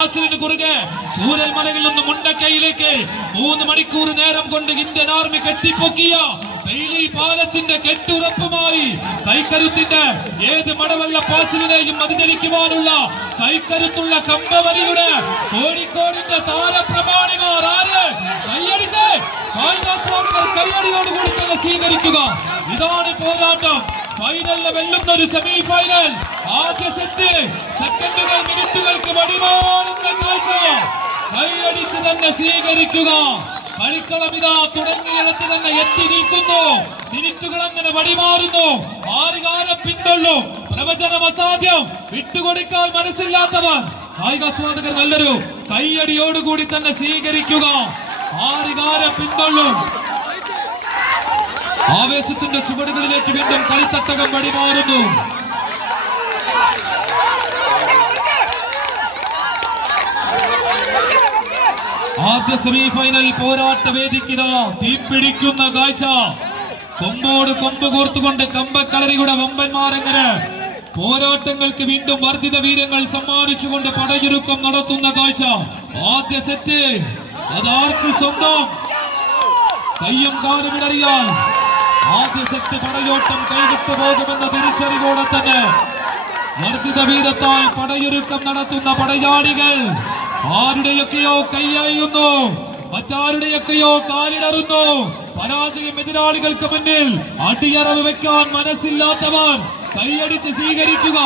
കുറുകെ ചൂരൽമലയിൽ നിന്ന് മുണ്ടക്കൈയിലേക്ക് 3 മണിക്കൂർ നേരം കൊണ്ട് ഇന്ത്യൻ ആർമി കെട്ടിപ്പൊക്കിയ ബെയിലി പാലത്തിന്റെ കെട്ടുറപ്പുമായി കൈക്കരുത്തിന്റെ ഏത് മടവെള്ളപ്പാച്ചിലിനെയും അതിജയിക്കുവാനുള്ള കൈക്കരുത്തുള്ള കമ്പവലിയുടെ കോഴിക്കോടിന്റെ താരപ്രമാണിമാർ ആര് കൈയടിച്ച് കൈയടിയോടുകൂടി തന്നെ സ്വീകരിക്കുക. ഇതാണ് പോരാട്ടം. ഫൈനലിൽ വെല്ലുന്ന ഒരു സെമി ഫൈനൽ. ആദ്യ സെറ്റ് സെക്കൻഡുകൾ മിനിറ്റുകൾക്ക് വഴിമാറുന്ന കാഴ്ച കൈയടിച്ച് തന്നെ സ്വീകരിക്കുക. കളിക്കളം ഇതാ തുടങ്ങിയിടത്ത് തന്നെ എത്തി നിൽക്കുന്നു. മിനിറ്റുകൾ അങ്ങനെ വഴിമാറുന്നു. ആറുകാലം പിന്തള്ളും. പ്രവചനം അസാധ്യം. വിട്ടുകൊടുക്കാൻ മനസ്സില്ലാത്തവർ കായികാസ്വാദകർ നല്ലൊരു കൈയടിയോടുകൂടി തന്നെ സ്വീകരിക്കുക. ആറുകാലം പിന്തള്ളും. ആവേശത്തിന്റെ ചുവടുകളിലേക്ക് വീണ്ടും കളിത്തട്ടകം വഴിമാറുന്നു. ആദ്യ സെമി ഫൈനൽ പോരാട്ട വേദിക്കിത തീപിടിക്കുന്ന കാഴ്ച. കൊമ്പോട് കൊമ്പ് കോർത്തുകൊണ്ട് കമ്പക്കളരിയുടെ വമ്പന്മാരെങ്ങനെ പോരാട്ടങ്ങൾക്ക് വീണ്ടും വർദ്ധിത വീരങ്ങൾ സമ്മാനിച്ചുകൊണ്ട് പടയൊരുക്കം നടത്തുന്ന കാഴ്ച. ആദ്യ സെറ്റ് അതാർക്കു സ്വന്തം. കയ്യും കാലുമിടറിയാൽ ആദ്യ സെറ്റ് പടയോട്ടം കൈവിട്ടു പോകുമെന്ന തിരിച്ചറിവോടെ തന്നെ വർദ്ധിത വീരത്താൽ പടയൊരുക്കം നടത്തുന്ന പടയാളികൾ ആരുടെയൊക്കെയോ കൈയയുന്നു, മറ്റാരുടെയൊക്കെയോ കാലിടറുന്നു. പരാജയം എതിരാളികൾക്ക് മുന്നിൽ അടിയറവ് വെക്കാൻ മനസ്സില്ലാത്തവർ കൈയടിച്ച് സ്വീകരിക്കുക.